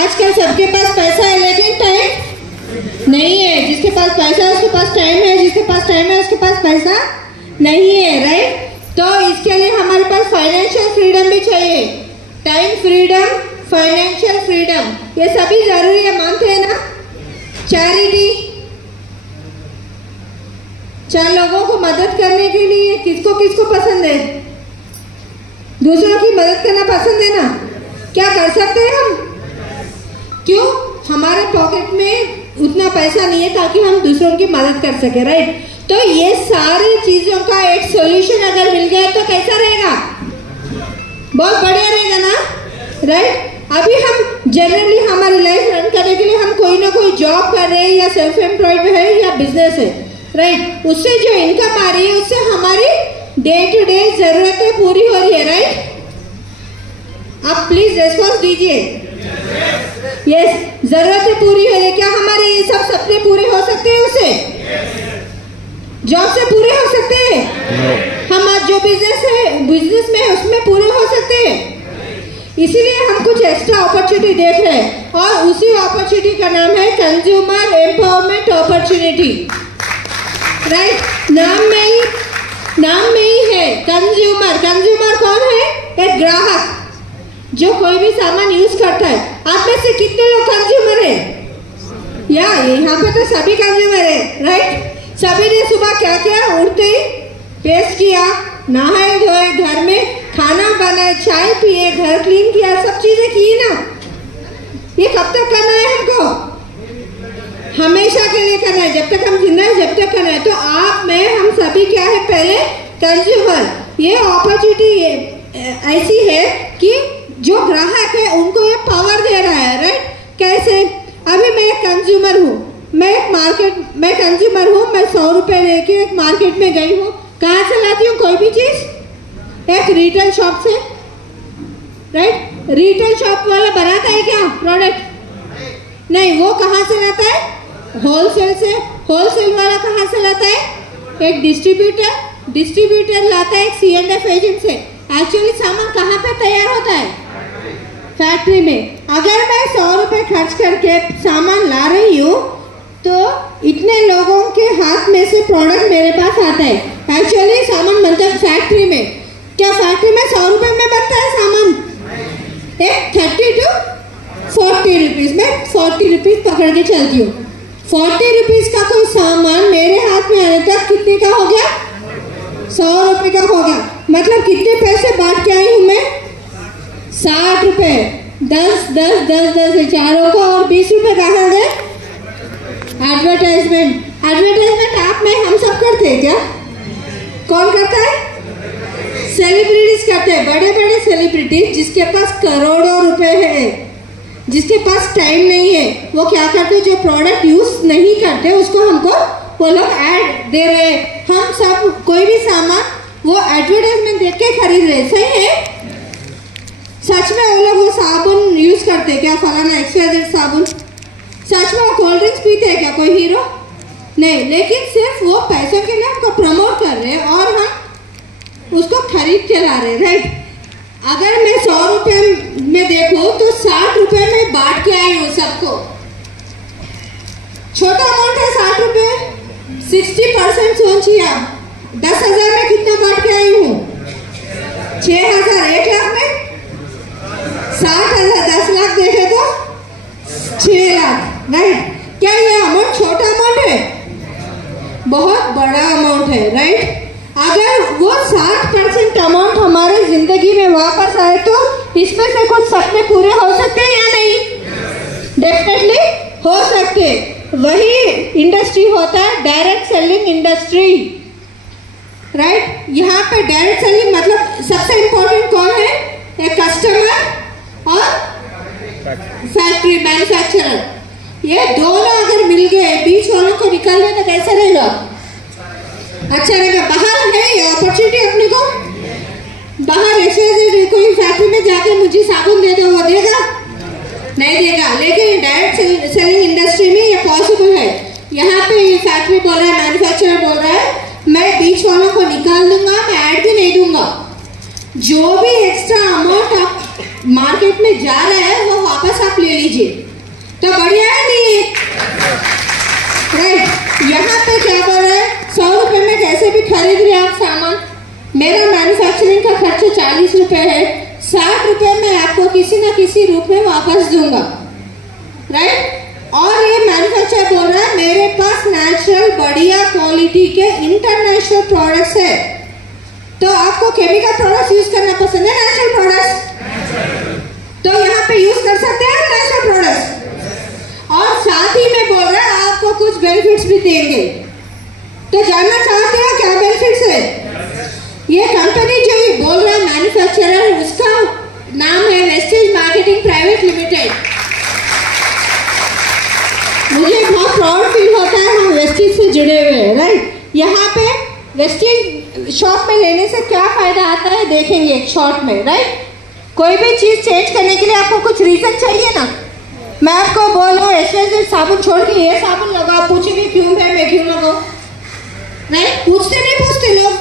आजकल सबके पास पैसा है लेकिन टाइम नहीं है। जिसके पास पैसा है उसके पास टाइम है, जिसके पास टाइम है उसके पास पैसा नहीं है, राइट। तो इसके लिए हमारे पास फाइनेंशियल फ्रीडम भी चाहिए। टाइम फ्रीडम, फाइनेंशियल फ्रीडम, ये सभी जरूरी है, मानते हैं ना। चैरिटी, 4 लोगों को मदद करने के लिए किसको किसको पसंद है? दूसरों की मदद करना पसंद है ना। क्या कर सकते हैं हम? क्यों? हमारे पॉकेट में उतना पैसा नहीं है ताकि हम दूसरों की मदद कर सके, राइट। तो ये सारी चीजों का एक सॉल्यूशन अगर मिल गया तो कैसा रहेगा? बहुत बढ़िया रहेगा ना, राइट। अभी हम जनरली हमारी लाइफ रन करने के लिए हम कोई ना कोई जॉब कर रहे हैं या सेल्फ एम्प्लॉयड है या बिजनेस है, राइट। उससे जो इनकम आ रही है उससे हमारी डे टू डे जरूरतें पूरी हो रही है, राइट। आप प्लीज रेस्पॉन्स दीजिए। यस, जरूरतें पूरी हो रही है। क्या हमारे ये सब सपने पूरे हो सकते हैं? उससे जॉब से पूरे हो सकते हैं? हम आज जो बिजनेस में है उसमें पूरे हो सकते हैं। इसीलिए हम कुछ एक्स्ट्रा अपॉर्चुनिटी देख रहे हैं और उसी अपॉर्चुनिटी का नाम है कंज्यूमर एम्पावरमेंट अपॉर्चुनिटी, राइट। नाम में ही है कंज्यूमर। कंज्यूमर कौन है? एक ग्राहक जो कोई भी सामान यूज करता है। आप में से कितने लोग कंज्यूमर है? या यहाँ पे तो सभी कंज्यूमर है, राइट। सभी ने सुबह क्या किया? उठते ही पेस्ट किया, नहाए धोए, घर में खाना बनाए, चाय पिए, घर क्लीन किया, सब चीजें की ना। ये कब तक करना है हमको? हमेशा के लिए करना है, जब तक हम जिंदा है जब तक करना है। तो आप में हम सभी क्या है? पहले कंज्यूमर। ये अपॉर्चुनिटी ऐसी है कि जो ग्राहक है उनको ये पावर दे रहा है, राइट। कैसे? अभी मैं एक कंज्यूमर हूँ, मैं कंज्यूमर हूँ, मैं 100 रुपए लेके एक मार्केट में गई हूँ। कहाँ से लाती हूँ कोई भी चीज? एक रिटेल शॉप से, राइट। रिटेल शॉप वाला बनाता है क्या प्रोडक्ट? नहीं, वो कहाँ से लाता है? होलसेल से। होलसेल वाला कहाँ से लाता है? एक डिस्ट्रीब्यूटर लाता है एक C&F एजेंट से। एक्चुअली सामान कहाँ पे तैयार होता है? फैक्ट्री में। अगर मैं 100 रुपए खर्च करके सामान ला रही हूँ तो इतने लोगों के हाथ में से प्रोडक्ट मेरे पास आता है। एक्चुअली सामान बनता है फैक्ट्री में। क्या फैक्ट्री में 100 रुपए में बनता है सामान? एक 30 to 40 रुपीज में 40 रुपीज पकड़ के चलती हूँ। 40 रुपीज का कोई सामान मेरे हाथ में आने तक कितने का हो गया? 100 रुपए का हो गया। मतलब कितने पैसे बांट के आई हूँ मैं? 60 रुपए। 10 चारों को और 20 रुपए कहाँ गए? एडवर्टाइजमेंट आप में हम सब करते हैं क्या? कौन करता है? सेलिब्रिटीज करते हैं। बड़े बड़े सेलिब्रिटीज जिसके पास करोड़ों रुपए है, जिसके पास टाइम नहीं है, वो क्या करते हैं? जो प्रोडक्ट यूज नहीं करते उसको हमको वो लोग ऐड दे रहे हैं। हम सब कोई भी सामान वो एडवर्टाइजमेंट देख के खरीद रहे। सही है? सच में वो लोग वो साबुन यूज करते हैं क्या? फलाना XYZ साबुन। सच में वो कोल्ड ड्रिंक्स पीते हैं क्या कोई हीरो? नहीं, लेकिन सिर्फ वो पैसों के लिए हमको प्रमोट कर रहे हैं और हम उसको खरीद के ला रहे हैं, राइट। अगर मैं 100 रुपए में देखूं तो 60 रुपए में बांट के आई हूँ सबको। छोटा अमाउंट है 60 रुपए। 60% सोचिए आप। 10,000 में कितना बांट के आई हूँ? 6,000। 1 लाख में 60,000। 10 लाख देखे तो 6 लाख, राइट। क्या ये अमाउंट छोटा अमाउंट है? बहुत बड़ा अमाउंट है, राइट। अगर वो 60% अमाउंट हमारे जिंदगी में वापस आए तो इसमें से कुछ सपने पूरे हो सकते हैं या नहीं? डेफिनेटली हो सकते। वही इंडस्ट्री होता है डायरेक्ट सेलिंग इंडस्ट्री, राइट। यहाँ पे डायरेक्ट सेलिंग मतलब सबसे इंपॉर्टेंट कौन है? एक कस्टमर और फैक्ट्री मैन्युफैक्चरर। ये दोनों अगर मिल गए, बीच वालों को निकाल दे तो कैसा रहेगा? अच्छा रहेगा। बाहर है ये अपॉर्चुनिटी अपने को। बाहर ऐसे कोई फैक्ट्री में जाके मुझे साबुन दे दो, वो देगा? नहीं देगा। लेकिन डायरेक्ट सेलिंग इंडस्ट्री में ये पॉसिबल है। यहाँ पे ये फैक्ट्री बोल रहा है, मैन्युफैक्चरर बोल रहा है, मैं बीच वालों को निकाल दूंगा, मैं ऐड भी नहीं दूंगा। जो भी एक्स्ट्रा अमाउंट आप मार्केट में जा रहा है वो वापस आप ले लीजिए। तो बढ़िया है नहीं? राइट। यहाँ पे क्या बोल रहा है, 100 रुपए में कैसे भी खरीद रहे आप सामान, मेरा मैन्युफैक्चरिंग का खर्चा 40 रुपए है, 60 रुपए में आपको किसी ना किसी रूप में वापस दूंगा। राइट। और ये मैन्युफैक्चरर बोल रहा है मेरे पास नेचुरल बढ़िया क्वालिटी के इंटरनेशनल प्रोडक्ट्स है। तो आपको केमिकल प्रोडक्ट्स यूज करना पसंद है, नेचुरल प्रोडक्ट्स? तो यहाँ पे यूज कर सकते हैं नेचुरल प्रोडक्ट्स। और साथ ही में बोल रहा है आपको कुछ बेनिफिट्स भी देंगे। तो जानना चाहते हो क्या बेनिफिट्स है? ये कंपनी जो ये बोल रहा है मैन्युफैक्चरर, उसका नाम है वेस्टेज मार्केटिंग प्राइवेट लिमिटेड। मुझे बहुत प्राउड फील होता है हम वेस्टेज से जुड़े हुए हैं। राइट। यहाँ पे वेस्टेज शॉप में लेने से क्या फायदा आता है देखेंगे एक शॉर्ट में। राइट। कोई भी चीज चेंज करने के लिए आपको कुछ रीजन चाहिए ना। मैं आपको बोलूँ एसएसएल साबुन छोड़ के ये साबुन लगाओ, पूछेंगे क्यों है, मैं क्यों लगाऊं? राइट। पूछते नहीं पूछते लोग।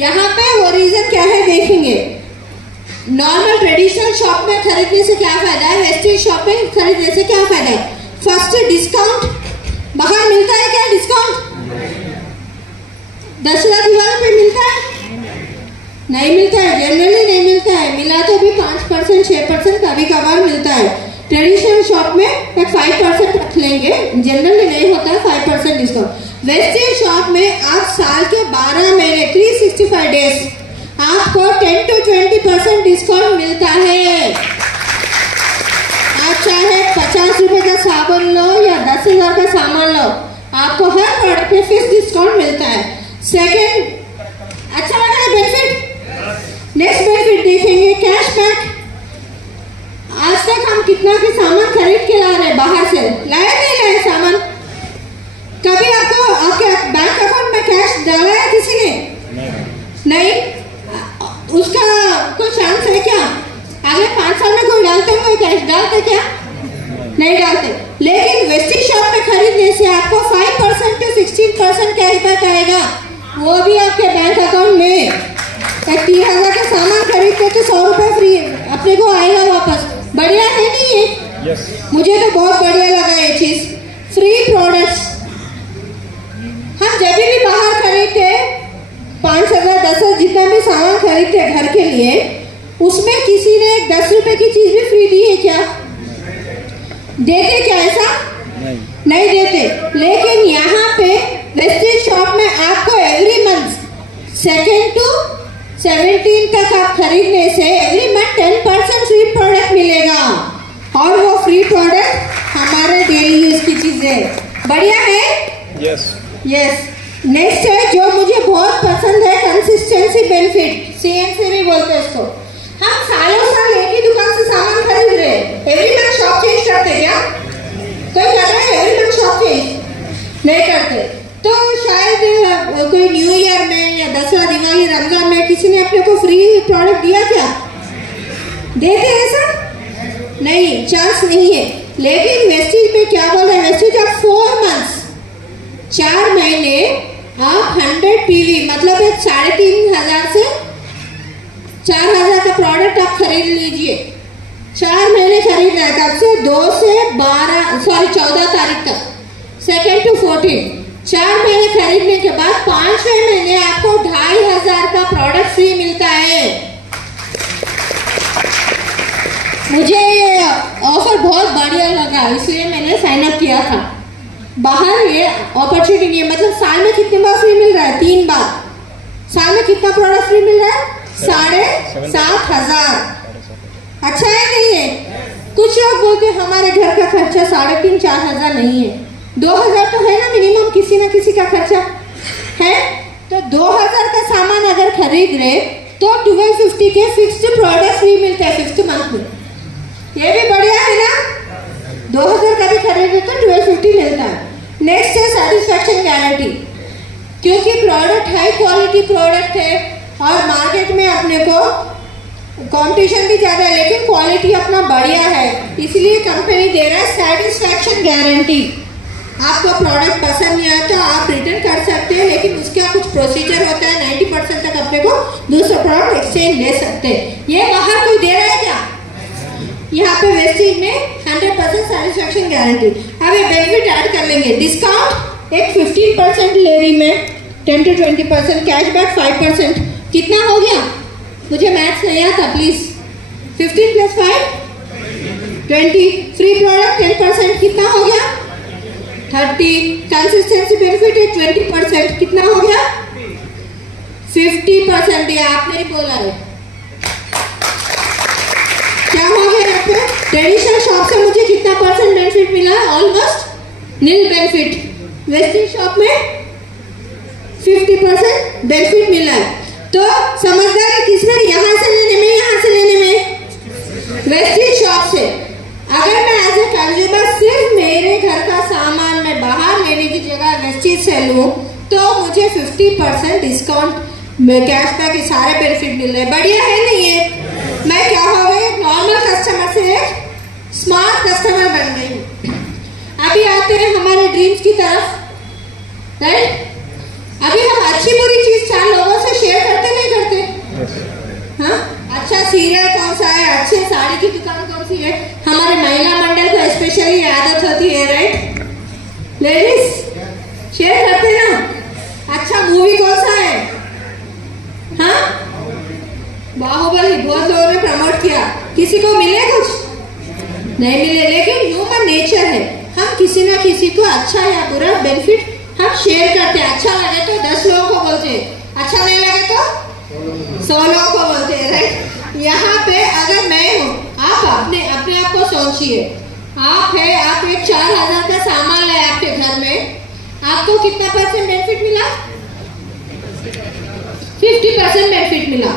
यहाँ पे वो रीजन क्या है देखेंगे। नॉर्मल ट्रेडिशनल शॉप में खरीदने से क्या फायदा है, वेस्टेज शॉप में खरीदने से क्या फायदा है? फर्स्ट डिस्काउंट, बाहर मिलता है क्या डिस्काउंट? दशहरा दिवाली पे मिलता है? नहीं मिलता है, जनरली नहीं मिलता है। मिला तो भी 5%, 6% कभी कभार मिलता है। ट्रेडिशनल शॉप में 5% रख लेंगे, जनरली नहीं होता है 5% डिस्काउंट। वेस्टेज शॉप में आप साल के 12 महीने 365 डेज आपको 10 to 20% डिस्काउंट मिलता है। आप चाहे 50 रुपए का साबुन लो या 10,000 का सामान लो, आपको हर प्रोडक्ट में फिक्स डिस्काउंट मिलता है। सेकेंड, अच्छा लगा है बेनिफिट? नेक्स्ट बेनिफिट देखेंगे कैशबैक। आज तक हम कितना भी सामान खरीद के ला रहे हैं बाहर से, लाए नहीं लाए सामान? कभी आपको आपके बैंक अकाउंट में कैश डाला है किसी ने? नहीं। उसका कोई चांस है क्या? अगले 5 साल में कोई डालते हुए कैश डालते क्या? नहीं डालते। लेकिन वेस्टेज शॉप में खरीदने से आपको 5% to 16% कैशबैक आएगा, वो भी आपके बैंक अकाउंट में। 3000 का सामान खरीदते तो 100 रुपए फ्री अपने को आएगा वापस। बढ़िया है नहीं है? yes. मुझे तो बहुत बढ़िया लगा ये चीज। फ्री प्रोडक्ट्स हम जब भी बाहर खरीदते 5,000 10,000 जितना भी सामान खरीदते घर के लिए, उसमें किसी ने 10 रुपए की चीज भी फ्री दी है क्या? देते क्या ऐसा? नहीं देते। लेकिन यहाँ पे वेस्टेज शॉप में आपको एवरी मंथ 2 to 17 तक आप खरीदने से एवरी मंथ 10% फ्री प्रोडक्ट मिलेगा। और वो फ्री प्रोडक्ट हमारे डेली यूज की चीजें। बढ़िया है? यस। यस। नेक्स्ट है जो मुझे बहुत पसंद है, कंसिस्टेंसी बेनिफिट, CNC भी बोलते हैं इसको। हम सालों साल एक ही दुकान से सामान खरीद रहे हैं, एवरी मंथ शॉप चेंज करते क्या? कोई कर रहे हैं एवरी मंथ शॉप चेंज? नहीं करते। तो शायद कोई न्यू ईयर में या दशहरा दिवाली रमजान में किसी ने अपने को फ्री प्रोडक्ट दिया क्या? देते ऐसा? नहीं, चांस नहीं है। लेकिन वेस्टेज में क्या बोल रहे हैं, वेस्टेज आप 4 मंथ्स 4 महीने आप 100 PV मतलब 3,500 से 4,000 का प्रोडक्ट आप खरीद लीजिए। 4 महीने खरीद रहे कब से? 2 से 14 तारीख तक, 2 to 14। 4 महीने खरीदने के बाद 5वें महीने आपको 2,500 का प्रोडक्ट फ्री मिलता है। मुझे ये ऑफर बहुत बढ़िया लगा, इसलिए मैंने साइन अप किया था। बाहर ये अपॉर्चुनिटी नहीं है। मतलब साल में कितनी बार फ्री मिल रहा है? 3 बार। साल में कितना प्रोडक्ट फ्री मिल रहा है? 7,500। अच्छा है नहीं है? कुछ लोग बोलते हैं हमारे घर का खर्चा 3,500-4,000 नहीं है, 2,000 तो है ना मिनिमम, किसी ना किसी का खर्चा है। तो 2,000 का सामान अगर खरीद रहे तो 1250 के फिक्स्ड प्रोडक्ट फ्री मिलता है 5th मंथ में। ये भी बढ़िया है ना? 2,000 का भी खरीदे तो 1250 मिलता है। नेक्स्ट है सेटिस्फैक्शन गारंटी, क्योंकि प्रोडक्ट हाई क्वालिटी प्रोडक्ट है और मार्केट में अपने को कंपटीशन भी ज्यादा है, लेकिन क्वालिटी अपना बढ़िया है, इसलिए कंपनी दे रहा है सेटिस्फैक्शन गारंटी। आपको प्रोडक्ट पसंद नहीं आया तो आप रिटर्न कर सकते हैं, लेकिन उसका कुछ प्रोसीजर होता है, 90% तक अपने को दूसरा प्रोडक्ट एक्सचेंज ले सकते हैं। ये बाहर कोई दे रहा है क्या? यहाँ पे वेस्टेज में 100% सेटिस्फेक्शन गारंटी। अब ये बेनिफिट ऐड कर लेंगे, डिस्काउंट एक 15% ले रही मैं, 10 to 20%, कैशबैक 5%, कितना हो गया? मुझे मैथ्स नहीं आता प्लीज। 15 + 5 20, फ्री प्रोडक्ट 10%, कितना हो गया? 30, कंसिस्टेंसी बेनिफिट है 20%, कितना हो गया? 50%। ये आपने ही बोला है। क्या हो गया यहाँ पे? ट्रेडिशनल शॉप से मुझे कितना परसेंट बेनिफिट मिला? Almost nil benefit. Wastage shop में 50% बेनिफिट मिला है। तो समझदार है किसमें? यहाँ से लेने में, यहाँ से लेने में, वेस्टेज शॉप से। अगर मैं एज ए कंज्यूमर सिर्फ मेरे घर का सामान मैं बाहर लेने की जगह वेस्टेज से लूं तो मुझे 50% डिस्काउंट, कैशबैक, के सारे बेनिफिट मिल रहे हैं। बढ़िया है नहीं है? मैं क्या हो गई? नॉर्मल कस्टमर से एक स्मार्ट कस्टमर बन गई। अभी आते हैं हमारे ड्रीम्स की तरफ, राइट? अभी हम अच्छी बुरी चीज 4 लोगों से शेयर करते नहीं करते? हाँ, अच्छा सीरियल कौन सा है, अच्छे साड़ी की दुकान कौन सी है, हमारे महिला मंडल को स्पेशली आदत होती है, राइट? लेडीज शेयर करते ना। अच्छा मूवी कौन सा है? हाँ, बाहुबली बहुत लोगों ने प्रमोट किया। किसी को मिले कुछ? नहीं मिले, लेकिन ह्यूमन नेचर है, हम किसी ना किसी को अच्छा या बुरा बेनिफिट हम शेयर करते हैं। अच्छा लगे तो 10 लोगों को बोलते हैं, अच्छा नहीं लगे तो 100 लोगों को बोलते हैं, राइट? यहाँ पे अगर मैं हूँ, आप अपने आप को सोचिए, आप है, आप एक 4000 का सामान लाए आपके घर में, आपको कितना परसेंट बेनिफिट मिला? 50% बेनिफिट मिला।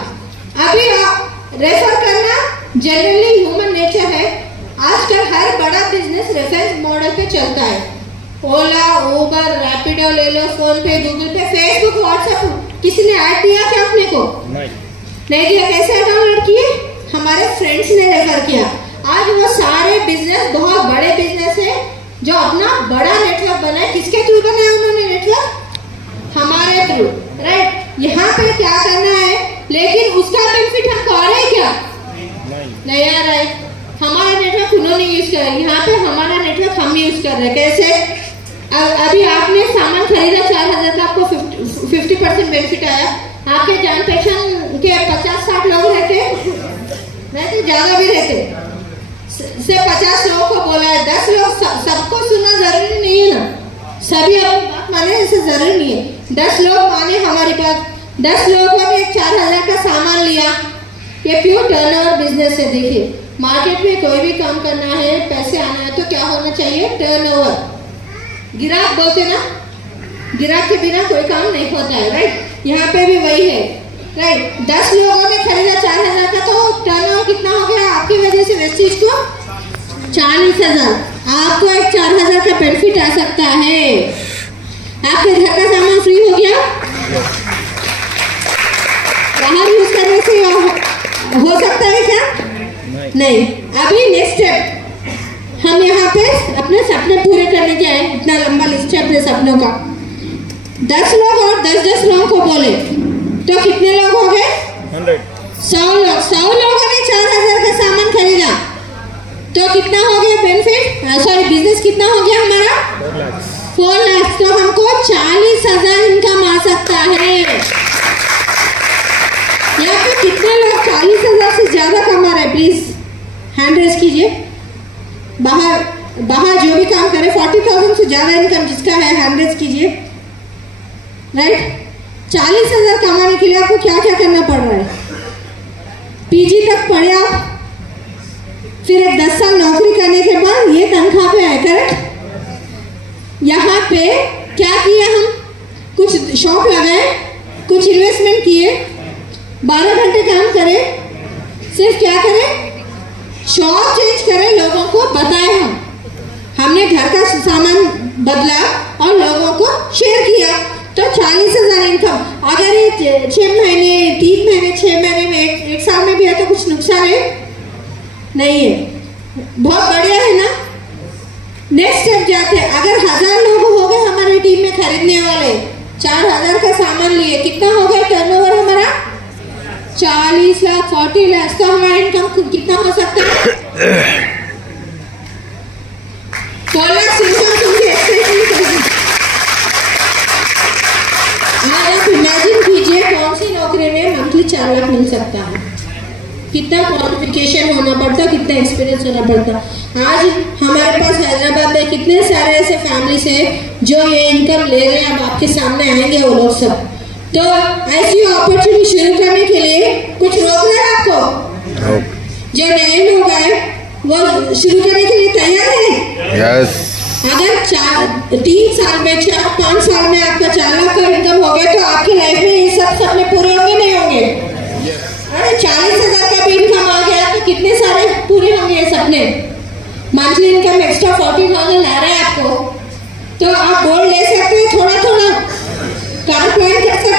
अभी आप रेफर करना जनरली ह्यूमन नेचर है। आजकल हर बड़ा बिजनेस रेफरेंस मॉडल पे चलता है। ओला, उबर, रैपिडो ले लो, फोन पे, गूगल पे, फेसबुक, व्हाट्सएप, किसी ने ऐड दिया क्या अपने को? नहीं दिया। कैसे डाउनलोड किए? हमारे फ्रेंड्स ने रेफर किया। आज वो सारे बिजनेस बहुत बड़े बिजनेस है जो अपना बड़ा नेटवर्क बनाए। किसके थ्रू बनाया उन्होंने नेटवर्क? हमारे थ्रू, राइट? यहाँ पे क्या करना है, लेकिन उसका बेनिफिट हमको आ रहा है क्या? नहीं आ रहा है। हमारा नेटवर्क उन्होंने यूज कर, यहाँ पे हमारा नेटवर्क हम यूज कर रहे हैं। कैसे? अभी आपने सामान खरीदा 4000 का, आपको 50% बेनिफिट आया। आपके जान पहचान के 50-60 लोग रहते, ज्यादा भी रहते, से 50 लोगों को बोला है, 10 लोग, सबको सुनना जरूरी नहीं है ना, सभी अपनी बात माने ऐसे जरूरी नहीं है। 10 लोग माने हमारी बात, 10 लोगों ने 4000 का सामान लिया। ये प्योर टर्नओवर बिजनेस है। देखिए, मार्केट में कोई भी काम करना है, पैसे आना है तो क्या होना चाहिए? टर्नओवर। गिराक बोलते ना, गिराक के बिना कोई काम नहीं होता है, राइट? यहाँ पे भी वही है, राइट? 10 लोगों ने खरीदा 4000 का, तो टर्नओवर कितना हो गया आपकी वजह से वेस्टेज को? 40,000। आपको एक 4000 का बेनिफिट आ सकता है। आपके घर का सामान फ्री हो गया। बाहर यूज करने से हो सकता है क्या? नहीं। अभी नेक्स्ट स्टेप, हम यहाँ पे अपने सपने पूरे करने के आए। इतना लंबा लिस्ट है अपने सपनों का। 10 लोग और 10-10 लोगों को बोले तो कितने लोग हो गए? 100 लोग। 100 लोगों ने 4000 का सामान खरीदा तो कितना हो गया बेनिफिट? सॉरी, बिजनेस कितना हो गया हमारा? 4 लाख। तो हमको 40,000 इनकम आ सकता है। यहाँ पे कितने लोग 40,000 से ज्यादा कमा रहे हैं? प्लीज हैंड रेज कीजिए। बाहर जो भी काम करे, 40,000 से ज्यादा इनकम जिसका है, हैंड रेज कीजिए, राइट? 40,000 कमाने के लिए आपको क्या क्या करना पड़ रहा है? पीजी तक पढ़े आप, फिर एक 10 साल नौकरी करने के बाद ये तनख्वाह पे है, करेक्ट? यहाँ पे क्या किया हम? कुछ शॉप लगाए, कुछ इन्वेस्टमेंट किए, 12 घंटे काम करें, सिर्फ क्या करें? शॉप चेंज करें, लोगों को बताए। हमने घर का सामान बदला और लोगों को शेयर किया तो 40,000 इनकम। अगर ये 6 महीने, 3 महीने, 6 महीने में, एक साल में भी है तो कुछ नुकसान है? नहीं है। बहुत बढ़िया है ना? नेक्स्ट स्टेप जाते हैं। अगर 1000 लोग हो गए हमारी टीम में खरीदने वाले, 4000 का सामान लिए, कितना हो गया टर्नओवर हमारा? 40 लाख, 40 लाख। तो हमारा इनकम कितना हो सकता है? इमेजिन कीजिए कौन सी नौकरी में मंथली 4 लाख मिल सकता है। कितना क्वालिफिकेशन होना पड़ता, कितना एक्सपीरियंस होना पड़ता। आज हमारे पास हैदराबाद में कितने सारे ऐसे फैमिलीज हैं जो ये इनकम ले रहे हैं। अब आपके सामने आएंगे वो लोग सब। तो ऐसी अपॉर्चुनिटी शुरू करने के लिए कुछ रोक रहे हैं आपको? जो नए लोग आए वो शुरू करने के लिए तैयार है? यस। अगर 3 साल में 4-5 साल में आपका 4 लाख का इनकम हो गया तो आपकी लाइफ में ये सब सपने पूरे होंगे नहीं होंगे? अरे 40,000 का भी इनकम आ गया तो कितने सारे पूरे होंगे ये सपने। मंथली इनकम एक्स्ट्रा 40,000 ला रहा है आपको, तो आप गोल्ड ले सकते हैं, थोड़ा थोड़ा कार प्लान कर सकते